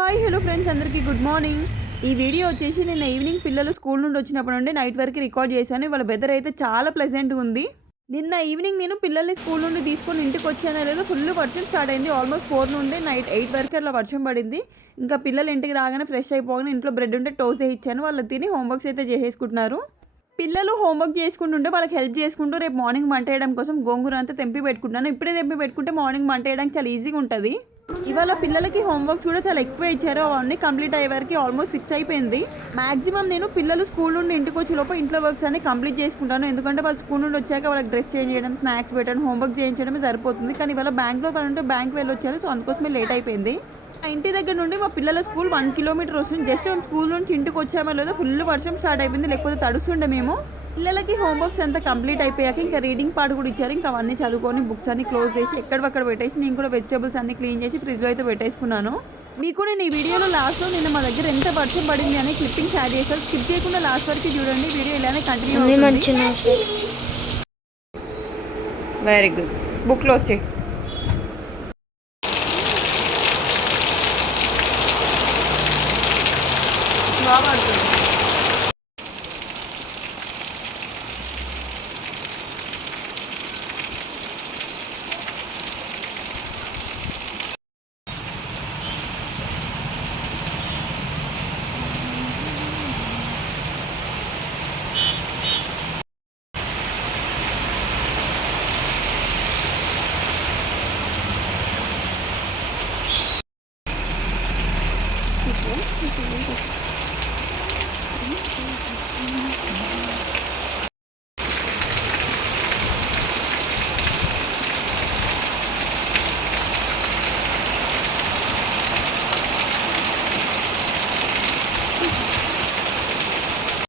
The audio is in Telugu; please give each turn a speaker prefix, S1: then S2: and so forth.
S1: హాయ్ హలో ఫ్రెండ్స్ అందరికీ గుడ్ మార్నింగ్. ఈ వీడియో వచ్చేసి నేను ఈవినింగ్ పిల్లలు స్కూల్ నుండి వచ్చినప్పటి నుండి నైట్ వరకు రికార్డ్ చేశాను. వాళ్ళ వెదర్ అయితే చాలా ప్లెజెంట్గా ఉంది. నిన్న ఈవినింగ్ నేను పిల్లల్ని స్కూల్ నుండి తీసుకొని ఇంటికి వచ్చానో. లేదో ఫుల్ వర్షం స్టార్ట్ అయింది. ఆల్మోస్ట్ ఫోర్ నుండి నైట్ ఎయిట్ వరకు అలా వర్షం పడింది. ఇంకా పిల్లలు ఇంటికి రాగానే ఫ్రెష్ అయిపోగానే ఇంట్లో బ్రెడ్ ఉంటే టోస్ట్ ఇచ్చాను వాళ్ళు తిని హోంవర్క్స్ అయితే చేసేసుకుంటున్నారు. పిల్లలు హోంవర్క్ చేసుకుంటుంటే వాళ్ళకి హెల్ప్ చేసుకుంటూ రేపు మార్నింగ్ మంట వేయడం కోసం గోంగూర అంతా తెంపి పెట్టుకుంటాను ఇప్పుడే తెంపి పెట్టుకుంటే మార్నింగ్ మంట వేయడానికి చాలా ఈజీగా ఉంటుంది. ఇవాళ పిల్లలకి హోంవర్క్స్ కూడా చాలా ఎక్కువ ఇచ్చారు. అవన్నీ కంప్లీట్ అయ్యే వరకు ఆల్మోస్ట్ సిక్స్ అయిపోయింది. మాక్సిమం నేను పిల్లలు స్కూల్ నుండి ఇంటికి వచ్చే లోపు ఇంట్లో వర్క్స్ అన్ని కంప్లీట్ చేసుకుంటాను. ఎందుకంటే వాళ్ళు స్కూల్ నుండి వచ్చాక వాళ్ళకి డ్రెస్ చేంజ్ చేయడం స్నాక్స్ పెట్టడం హోంవర్క్ చేయించడమే సరిపోతుంది. కానీ ఇవాళ బ్యాంక్లో పని ఉంటే బ్యాంక్ వెళ్ళొచ్చాను సో అందుకోసమే లేట్ అయిపోయింది. ఇంటి దగ్గర నుండి మా పిల్లల స్కూల్ వన్ కిలోమీటర్ వస్తుంది. జస్ట్ మేము స్కూల్ నుంచి ఇంటికి వచ్చామో లేదో ఫుల్ వర్షం స్టార్ట్ అయిపోయింది. లేకపోతే తడుస్తుండే మేము. పిల్లలకి హోంవర్క్స్ అంతా కంప్లీట్ అయిపోయాక ఇంకా రీడింగ్ పార్ట్ కూడా ఇచ్చారు. ఇంకా అవన్నీ చదువుకొని బుక్స్ అన్ని క్లోజ్ చేసి ఎక్కడక్కడ పెట్టేసి నేను కూడా వెజిటేబుల్స్ అన్ని క్లీన్ చేసి ఫ్రిడ్జ్లో అయితే పెట్టేసుకున్నాను. మీకు నేను ఈ వీడియోలో లాస్ట్లో నిన్న మా దగ్గర ఎంత వర్షం పడింది అనే క్లిప్పింగ్స్ యాడ్ చేశాను స్కిప్ చేయకుండా లాస్ట్ వరకు చూడండి. వీడియో ఇలానే కంటిన్యూ అవుతుంది. వెరీ గుడ్ బుక్ క్లోజ్ చేయి. బాగా Тихо,